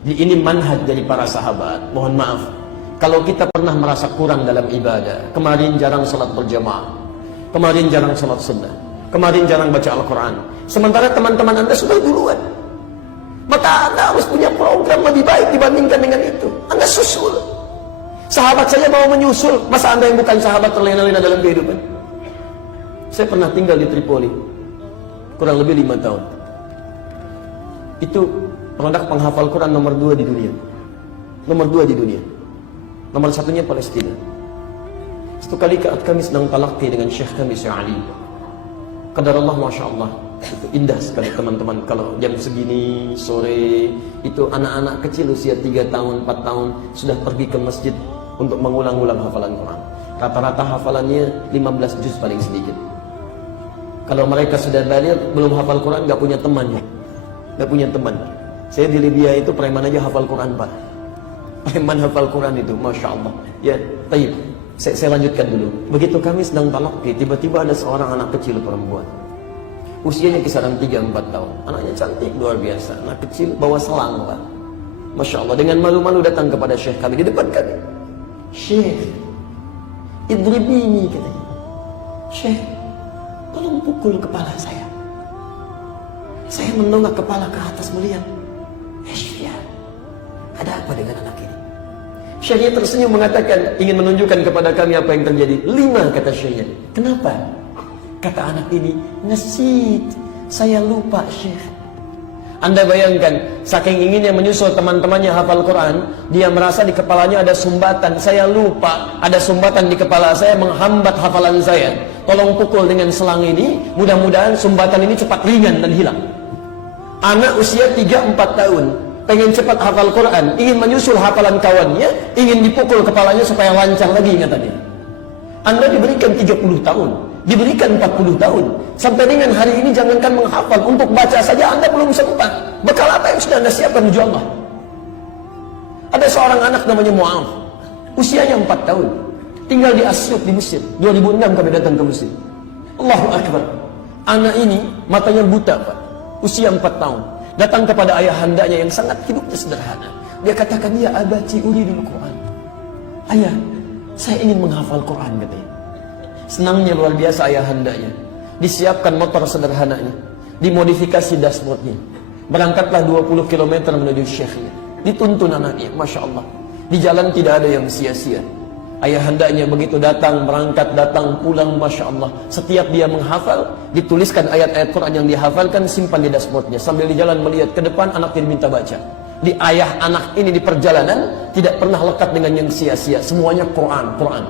Ini manhaj dari para sahabat. Mohon maaf, kalau kita pernah merasa kurang dalam ibadah, kemarin jarang salat berjamaah, kemarin jarang salat sunnah, kemarin jarang baca Al-Quran, sementara teman-teman Anda sudah duluan, maka Anda harus punya program lebih baik dibandingkan dengan itu. Anda susul. Sahabat saya mau menyusul, masa Anda yang bukan sahabat terlena-lena dalam kehidupan? Saya pernah tinggal di Tripoli kurang lebih 5 tahun. Itu produk penghafal Quran nomor 2 di dunia. Nomor 2 di dunia. Nomor satunya Palestina. Satu kali kami sedang talaqi dengan Syekh kami, Syekh Ali. Qadarullah, Masya Allah. Itu indah sekali teman-teman. Kalau jam segini, sore, itu anak-anak kecil usia 3 tahun, 4 tahun sudah pergi ke masjid untuk mengulang-ulang hafalan Quran. Rata-rata hafalannya 15 juz paling sedikit. Kalau mereka sudah balik, belum hafal Quran, gak punya temannya. Gak punya teman. Saya di Libya itu preman aja hafal Quran, Pak. Preman hafal Quran itu, Masya Allah. Ya, taib. Saya lanjutkan dulu. Begitu kami sedang talaqi, tiba-tiba ada seorang anak kecil perempuan. Usianya kisaran 3-4 tahun. Anaknya cantik, luar biasa. Anak kecil bawa selang, Pak. Masya Allah. Dengan malu-malu datang kepada Syekh kami, di depan kami. Syekh, idribini, katanya. Syekh, tolong pukul kepala saya. Saya mendongak kepala ke atas melihat. Syekh, ada apa dengan anak ini? Syekhnya tersenyum mengatakan, ingin menunjukkan kepada kami apa yang terjadi. 5, kata Syekhnya. Kenapa? Kata anak ini, ngesit, saya lupa, Syekh. Anda bayangkan, saking inginnya menyusul teman-temannya hafal Quran, dia merasa di kepalanya ada sumbatan. Saya lupa, ada sumbatan di kepala saya menghambat hafalan saya. Tolong pukul dengan selang ini, mudah-mudahan sumbatan ini cepat ringan dan hilang. Anak usia 3-4 tahun, pengen cepat hafal Quran, ingin menyusul hafalan kawannya, ingin dipukul kepalanya supaya lancar lagi ingatannya. Anda diberikan 30 tahun, diberikan 40 tahun, sampai dengan hari ini jangankan menghafal, untuk baca saja Anda belum sempat. Bekal apa yang sudah Anda siapkan menuju Allah? Ada seorang anak namanya Mu'af, usianya 4 tahun, tinggal di Asyut di Mesir. 2006 kami datang ke Mesir. Allahu Akbar. Anak ini matanya buta, Pak, usia 4 tahun. Datang kepada ayahandanya yang sangat hidupnya sederhana. Dia katakan, ya abati uridul Quran. Ayah, saya ingin menghafal Quran, katanya. Senangnya luar biasa ayahandanya. Disiapkan motor sederhananya, dimodifikasi dashboardnya. Berangkatlah 20 km menuju syekhnya. Dituntun anaknya, Masya Allah. Di jalan tidak ada yang sia-sia. Ayahandanya begitu datang, berangkat, datang, pulang, Masya Allah. Setiap dia menghafal, dituliskan ayat-ayat Quran yang dihafalkan, simpan di dashboardnya. Sambil di jalan melihat ke depan, anaknya diminta baca. Di ayah anak ini di perjalanan, tidak pernah lekat dengan yang sia-sia. Semuanya Quran, Quran.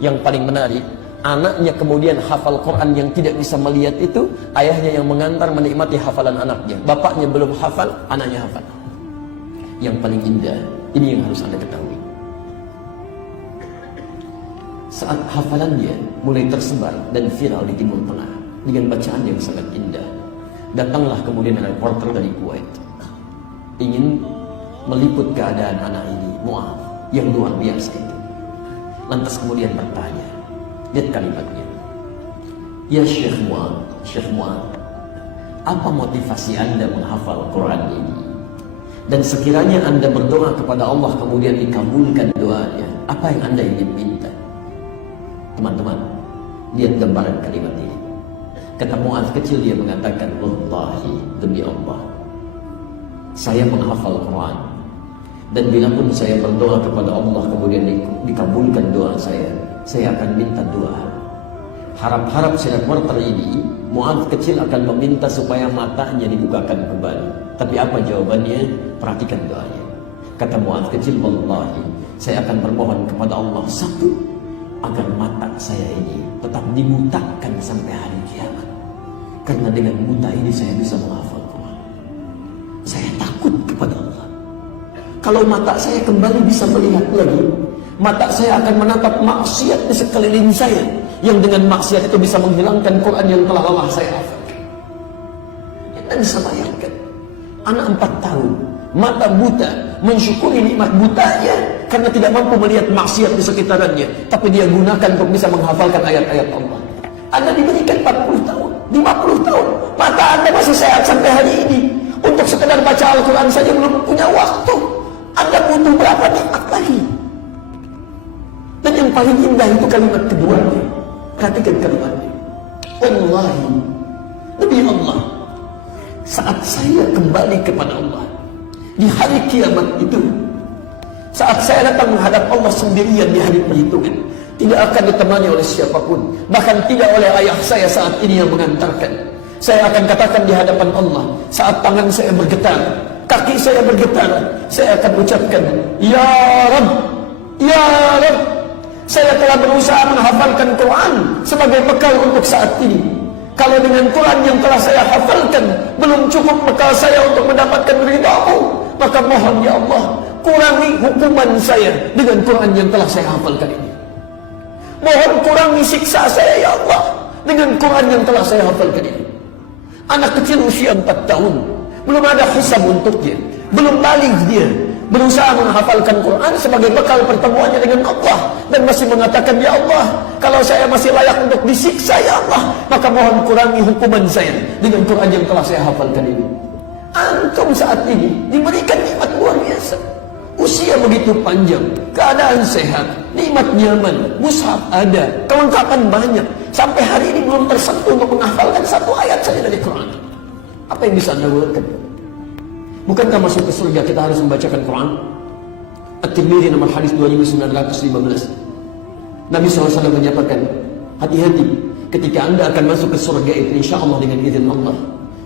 Yang paling menarik, anaknya kemudian hafal Quran yang tidak bisa melihat itu, ayahnya yang mengantar menikmati hafalan anaknya. Bapaknya belum hafal, anaknya hafal. Yang paling indah, ini yang harus Anda ketahui. Saat hafalannya mulai tersebar dan viral di Timur Tengah dengan bacaan yang sangat indah, datanglah kemudian reporter dari Kuwait, ingin meliput keadaan anak ini, Mu'af, yang luar biasa itu. Lantas kemudian bertanya, lihat kalimatnya, ya Syekh Mu'af, apa motivasi Anda menghafal Quran ini? Dan sekiranya Anda berdoa kepada Allah kemudian dikabulkan doanya, apa yang Anda ingin minta? Teman-teman, lihat gambaran kalimat ini. Kata Mu'adz kecil, dia mengatakan, wallahi, demi Allah, saya menghafal Quran, dan bila pun saya berdoa kepada Allah kemudian dikabulkan doa saya akan minta doa. Harap-harap si reporter ini, Mu'adz kecil akan meminta supaya matanya dibukakan kembali. Tapi apa jawabannya? Perhatikan doanya. Kata Mu'adz kecil, wallahi, saya akan bermohon kepada Allah, satu, agar mata saya ini tetap dibutakan sampai hari kiamat. Karena dengan buta ini saya bisa menghafal Quran. Saya takut kepada Allah. Kalau mata saya kembali bisa melihat lagi, mata saya akan menatap maksiat di sekeliling saya, yang dengan maksiat itu bisa menghilangkan Quran yang telah lelah saya hafalkan. Anda bisa bayangkan, anak 4 tahun, mata buta, mensyukuri nikmat butanya karena tidak mampu melihat maksiat di sekitarannya, tapi dia gunakan untuk bisa menghafalkan ayat-ayat Allah. Anda diberikan 40 tahun, 50 tahun, mata Anda masih sehat sampai hari ini. Untuk sekedar baca Al-Quran saja belum punya waktu. Anda butuh berapa nikmat lagi? Dan yang paling indah itu kalimat kedua. Perhatikan kalimatnya. Wallahi, demi Allah, saat saya kembali kepada Allah di hari kiamat itu, saat saya datang menghadap Allah sendirian di hari perhitungan, tidak akan ditemani oleh siapapun, bahkan tidak oleh ayah saya saat ini yang mengantarkan. Saya akan katakan di hadapan Allah, saat tangan saya bergetar, kaki saya bergetar, saya akan ucapkan, Ya Rabb, Ya Rabb, saya telah berusaha menghafalkan Quran sebagai bekal untuk saat ini. Kalau dengan Quran yang telah saya hafalkan belum cukup bekal saya untuk mendapatkan ridha-Mu, maka mohon ya Allah, kurangi hukuman saya dengan Quran yang telah saya hafalkan ini. Mohon kurangi siksa saya ya Allah dengan Quran yang telah saya hafalkan ini. Anak kecil usia 4 tahun, belum ada hisab untuknya, belum baligh dia, berusaha menghafalkan Quran sebagai bekal pertemuannya dengan Allah, dan masih mengatakan, Ya Allah, kalau saya masih layak untuk disiksa ya Allah, maka mohon kurangi hukuman saya dengan Quran yang telah saya hafalkan ini. Antum saat ini diberikan nikmat luar biasa, usia begitu panjang, keadaan sehat, nikmat nyaman, mushaf ada, kelengkapan banyak, sampai hari ini belum tersentuh untuk menghafalkan satu ayat saja dari Quran. Apa yang bisa Anda lakukan? Bukankah masuk ke surga kita harus membacakan Quran? At-Tirmidzi nomor hadis 2915. Nabi SAW menyatakan, hati-hati ketika Anda akan masuk ke surga itu, insya Allah dengan izin Allah.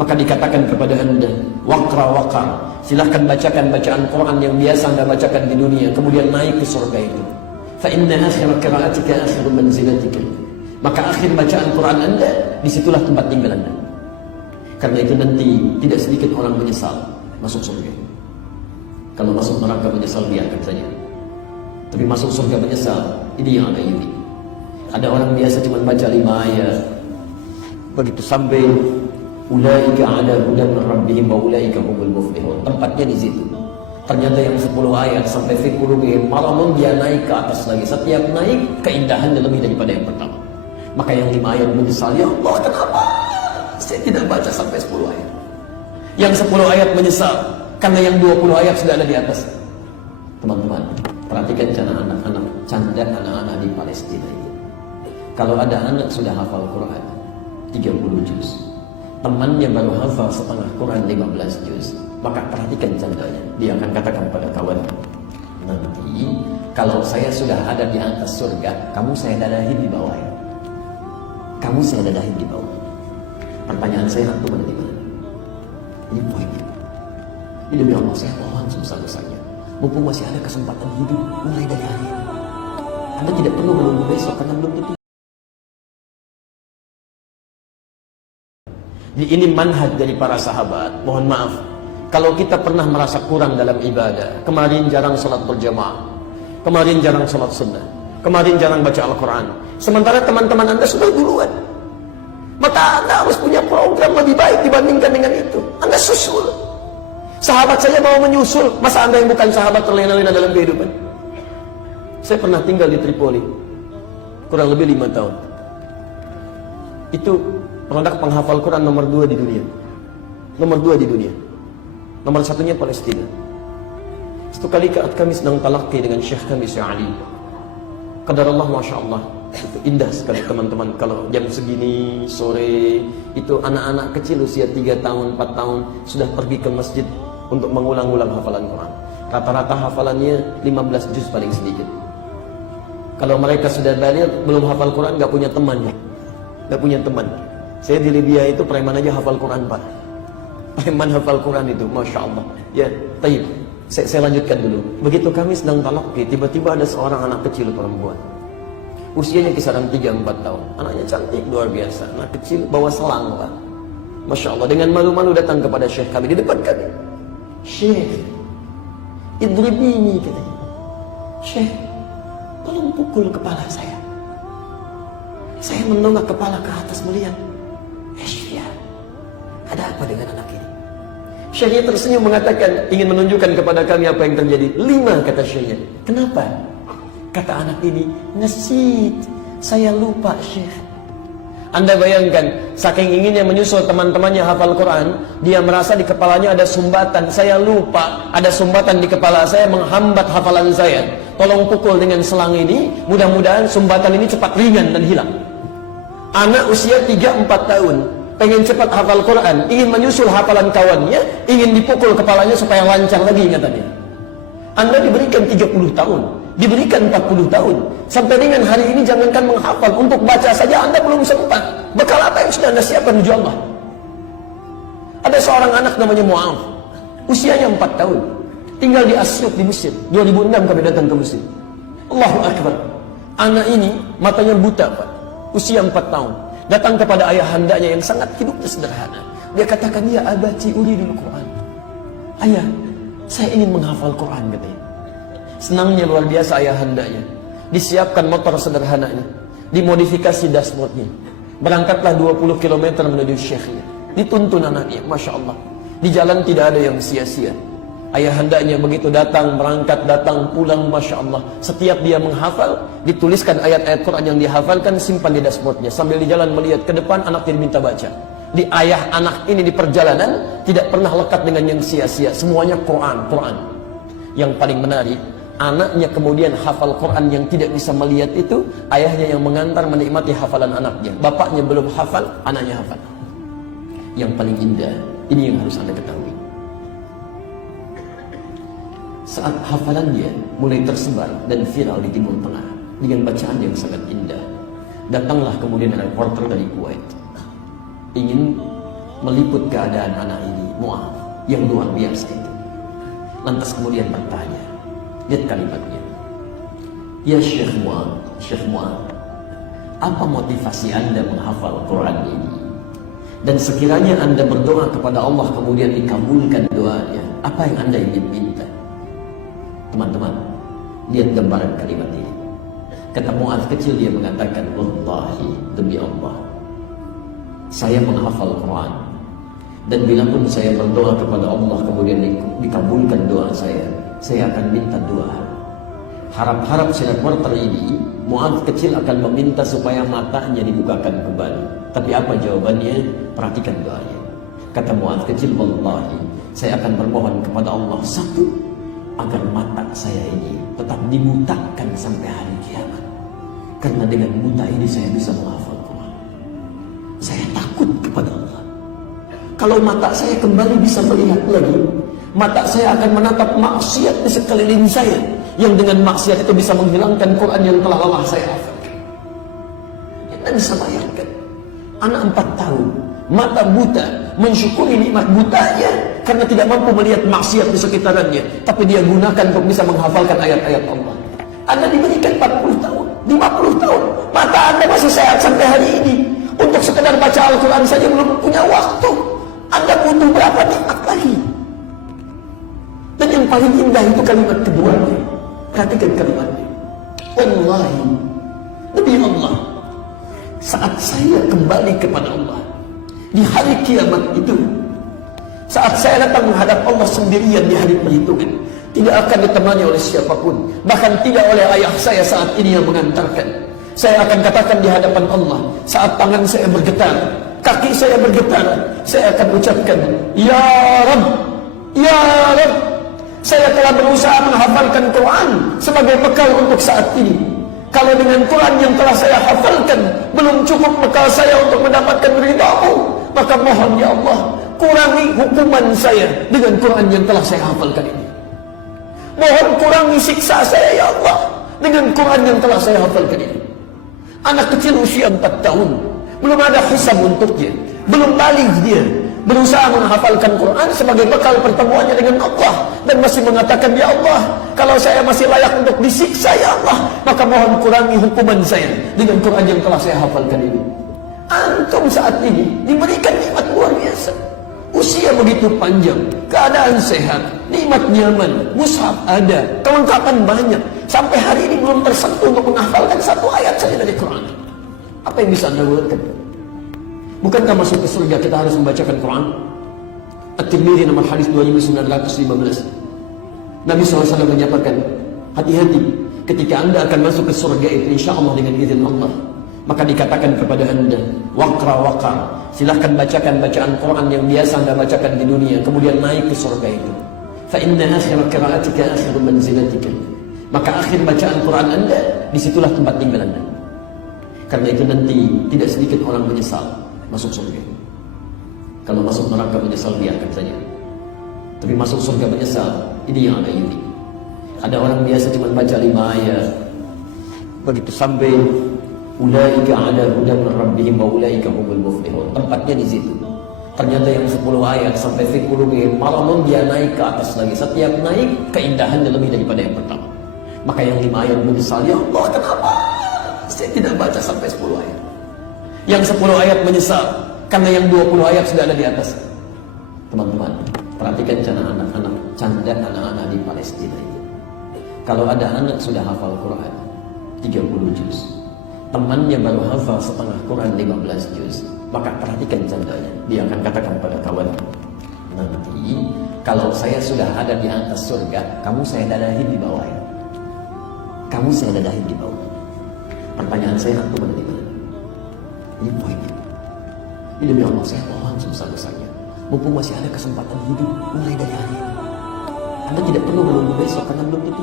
Maka dikatakan kepada Anda, waqra, silahkan bacakan bacaan Quran yang biasa Anda bacakan di dunia, kemudian naik ke surga itu. Fa inna akhir qira'atika akhir manzilatika. Maka akhir bacaan Quran Anda, disitulah tempat tinggal Anda. Karena itu nanti tidak sedikit orang menyesal masuk surga. Kalau masuk neraka menyesal, biarkan saja. Tapi masuk surga menyesal, ini yang agak unik. Ada orang biasa cuma baca 5 ayat, begitu sampai ulaika ala hudan min rabbihim wa ulaika humul muflihun, tempatnya di situ. Ternyata yang 10 ayat sampai fi qulubihim maradun, dia naik ke atas lagi. Setiap naik keindahannya lebih daripada yang pertama. Maka yang 5 ayat menyesal, ya Allah, kenapa saya tidak baca sampai 10 ayat? Yang 10 ayat menyesal karena yang 20 ayat sudah ada di atas. Teman-teman, perhatikan canda anak-anak di Palestina itu. Kalau ada anak sudah hafal Quran 30 juz, temannya baru hafal setengah Quran 15 juz, maka perhatikan candanya. Dia akan katakan pada kawan, nanti kalau saya sudah ada di atas surga, kamu saya dadahin di bawah ya. Kamu saya dadahin di bawah. Pertanyaan saya, antum ada di mana? Ini poinnya. Ini demi Allah saya mohon sebesar-besarnya, mumpung masih ada kesempatan hidup, mulai dari hari ini. Anda tidak perlu menunggu besok karena belum tentu. Ini manhaj dari para sahabat. Mohon maaf kalau kita pernah merasa kurang dalam ibadah. Kemarin jarang salat berjamaah, kemarin jarang salat sunnah, kemarin jarang baca Al-Quran, sementara teman-teman Anda sudah duluan. Maka Anda harus punya program lebih baik dibandingkan dengan itu. Anda susul. Sahabat saya mau menyusul, masa Anda yang bukan sahabat terlena-lena dalam kehidupan? Saya pernah tinggal di Tripoli kurang lebih 5 tahun. Itu produk penghafal Quran nomor 2 di dunia. Nomor 2 di dunia. Nomor 1-nya Palestina. Satu kali kami sedang talaqi dengan Syekh kami, Syekh Ali. Qadarullah, Masya Allah, itu indah sekali teman-teman. Kalau jam segini sore, itu anak-anak kecil usia 3 tahun, 4 tahun sudah pergi ke masjid untuk mengulang-ulang hafalan Quran. Rata-rata hafalannya 15 juz paling sedikit. Kalau mereka sudah balik, belum hafal Quran, gak punya teman. Gak punya teman. Saya di Libya itu preman aja hafal Quran, Pak. Preman hafal Quran itu, Masya Allah. Ya, taib. Saya lanjutkan dulu. Begitu kami sedang talaqi, tiba-tiba ada seorang anak kecil perempuan. Usianya kisaran 3-4 tahun. Anaknya cantik, luar biasa. Anak kecil bawa selang, Pak. Masya Allah. Dengan malu-malu datang kepada Syekh kami, di depan kami. Syekh, idribini, katanya. Syekh, tolong pukul kepala saya. Saya menolak kepala ke atas melihat. Syekh, ada apa dengan anak ini? Syekhnya tersenyum mengatakan, ingin menunjukkan kepada kami apa yang terjadi. 5, kata Syekhnya. Kenapa? Kata anak ini, nasit, saya lupa Syekh. Anda bayangkan, saking inginnya menyusul teman-temannya hafal Quran, dia merasa di kepalanya ada sumbatan. Saya lupa, ada sumbatan di kepala saya menghambat hafalan saya. Tolong pukul dengan selang ini, mudah-mudahan sumbatan ini cepat ringan dan hilang. Anak usia 3-4 tahun, pengen cepat hafal Quran, ingin menyusul hafalan kawannya, ingin dipukul kepalanya supaya lancar lagi ingatannya. Anda diberikan 30 tahun, diberikan 40 tahun, sampai dengan hari ini jangankan menghafal, untuk baca saja Anda belum sempat. Bekal apa yang sudah Anda siapkan menuju Allah? Ada seorang anak namanya Mu'adh, usianya 4 tahun, tinggal di Asyut di Mesir. 2006 kami datang ke Mesir. Allahu Akbar. Anak ini matanya buta, Pak, usia 4 tahun. Datang kepada ayahandanya yang sangat hidupnya sederhana. Dia katakan, ya abati uridul Quran. Ayah, saya ingin menghafal Quran, katanya. Senangnya luar biasa ayahandanya. Disiapkan motor sederhananya, dimodifikasi dashboardnya. Berangkatlah 20 km menuju Syekhnya. Dituntun anaknya, Masya Allah. Di jalan tidak ada yang sia-sia. Ayahandanya begitu datang, berangkat, datang, pulang, Masya Allah. Setiap dia menghafal, dituliskan ayat-ayat Quran yang dihafalkan, simpan di dashboardnya. Sambil di jalan melihat ke depan, anaknya diminta baca. Di ayah anak ini di perjalanan, tidak pernah lekat dengan yang sia-sia. Semuanya Quran, Quran. Yang paling menarik, anaknya kemudian hafal Quran yang tidak bisa melihat itu, ayahnya yang mengantar menikmati hafalan anaknya. Bapaknya belum hafal, anaknya hafal. Yang paling indah, ini yang harus Anda ketahui. Saat hafalannya mulai tersebar dan viral di Timur Tengah dengan bacaan yang sangat indah, datanglah kemudian reporter dari Kuwait, ingin meliput keadaan anak ini, Mu'adh, yang luar biasa itu. Lantas kemudian bertanya, lihat kalimatnya, ya Syekh Mu'adh, apa motivasi Anda menghafal Quran ini? Dan sekiranya Anda berdoa kepada Allah kemudian dikabulkan doanya, apa yang Anda ingin minta? Teman-teman, lihat gambaran kalimat ini. Kata Mu'adh kecil, dia mengatakan, wallahi, demi Allah, saya menghafal Quran, dan bila pun saya berdoa kepada Allah kemudian dikabulkan doa saya akan minta doa. Harap-harap si reporter ini, Mu'adh kecil akan meminta supaya matanya dibukakan kembali. Tapi apa jawabannya? Perhatikan doanya. Kata Mu'adh kecil, wallahi, saya akan bermohon kepada Allah, satu, agar mata saya ini tetap dibutakan sampai hari kiamat. Karena dengan buta ini saya bisa menghafal Quran. Saya takut kepada Allah. Kalau mata saya kembali bisa melihat lagi, mata saya akan menatap maksiat di sekeliling saya, yang dengan maksiat itu bisa menghilangkan Quran yang telah lelah saya hafalkan. Anda bisa bayangkan, anak 4 tahun, mata buta, mensyukuri nikmat butanya karena tidak mampu melihat maksiat di sekitarannya, tapi dia gunakan untuk bisa menghafalkan ayat-ayat Allah. Anda diberikan 40 tahun, 50 tahun, mata Anda masih sehat sampai hari ini. Untuk sekedar baca Al-Quran saja belum punya waktu. Anda butuh berapa nikmat lagi? Dan yang paling indah itu kalimat keduanya. Perhatikan kalimatnya, wallahi, demi Allah, saat saya kembali kepada Allah di hari kiamat itu, saat saya datang menghadap Allah sendirian di hari perhitungan, tidak akan ditemani oleh siapapun, bahkan tidak oleh ayah saya saat ini yang mengantarkan. Saya akan katakan di hadapan Allah, saat tangan saya bergetar, kaki saya bergetar, saya akan ucapkan, ya Rabb, ya Rabb, saya telah berusaha menghafalkan Quran sebagai bekal untuk saat ini. Kalau dengan Quran yang telah saya hafalkan belum cukup bekal saya untuk mendapatkan ridha-Mu, maka mohon ya Allah, kurangi hukuman saya dengan Quran yang telah saya hafalkan ini. Mohon kurangi siksa saya ya Allah dengan Quran yang telah saya hafalkan ini. Anak kecil usia 4 tahun, belum ada hisab untuknya, belum balik dia, berusaha menghafalkan Quran sebagai bekal pertemuannya dengan Allah, dan masih mengatakan, ya Allah, kalau saya masih layak untuk disiksa ya Allah, maka mohon kurangi hukuman saya dengan Quran yang telah saya hafalkan ini. Antum saat ini diberikan nikmat luar biasa, usia begitu panjang, keadaan sehat, nikmat nyaman, mushaf ada, kelengkapan banyak, sampai hari ini belum tersentuh untuk menghafalkan 1 ayat saja dari Quran. Apa yang bisa Anda lakukan? Bukankah masuk ke surga kita harus membacakan Quran? At-Tirmidzi nomor hadis 2915. Nabi SAW menyatakan, hati-hati ketika Anda akan masuk ke surga itu, insya Allah dengan izin Allah, Maka dikatakan kepada anda, waqra, silahkan bacakan bacaan Quran yang biasa anda bacakan di dunia, kemudian naik ke surga itu. Fa inna akhir qira'atika akhir manzilatika. Maka akhir bacaan Quran anda, disitulah tempat tinggal anda. Karena itu nanti tidak sedikit orang menyesal masuk surga. Kalau masuk neraka menyesal, biarkan saja. Tapi masuk surga menyesal, ini yang agak unik. Ada orang biasa cuma baca 5 ayat, begitu sampai ulaika ala hudan min rabbihim wa ulaika humul muflihun, tempatnya di situ. Ternyata yang 10 ayat sampai fi qulubihim maradun, dia naik ke atas lagi. Setiap naik keindahannya lebih daripada yang pertama. Maka yang 5 ayat menyesal, ya Allah kenapa saya tidak baca sampai 10 ayat. Yang 10 ayat menyesal karena yang 20 ayat sudah ada di atas. Teman-teman, perhatikan canda anak-anak di Palestina itu. Kalau ada anak sudah hafal Quran 30 juz, temannya baru hafal setengah Quran 15 juz, maka perhatikan candanya. Dia akan katakan pada kawan, nanti kalau saya sudah ada di atas surga, kamu saya dadahin di bawah ya. Kamu saya dadahin di bawah. Pertanyaan saya, antum ada di mana? Ini poinnya. Ini demi Allah saya mohon sebesar-besarnya, mumpung masih ada kesempatan hidup, mulai dari hari ini. Anda tidak perlu menunggu besok karena belum tentu